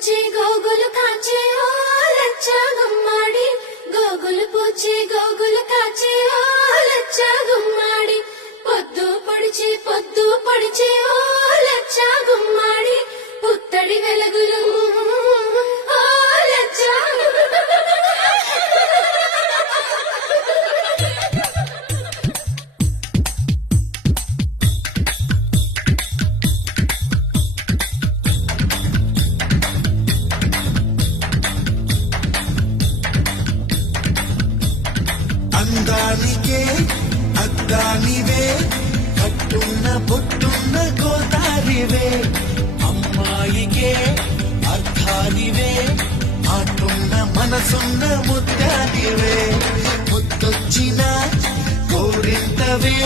పూచి గోగులు కాచే ఓ లచ్చ గుమ్మాడి గోగులు పూచి గోగులు కాచే ఓ లచ్చ గుమ్మాడి పొద్దు పొడిచి ఓ లచ్చ గుమ్మాడి పుత్తడి వెలుగులు ఓ లచ్చ అందానికే అద్దానివే కట్టున్న పొట్టున్న గోదారివే అమ్మాయికే అర్థానివే ఆటున్న మనసున్న ముద్దానివే ముద్దొచ్చిన కోరింతవే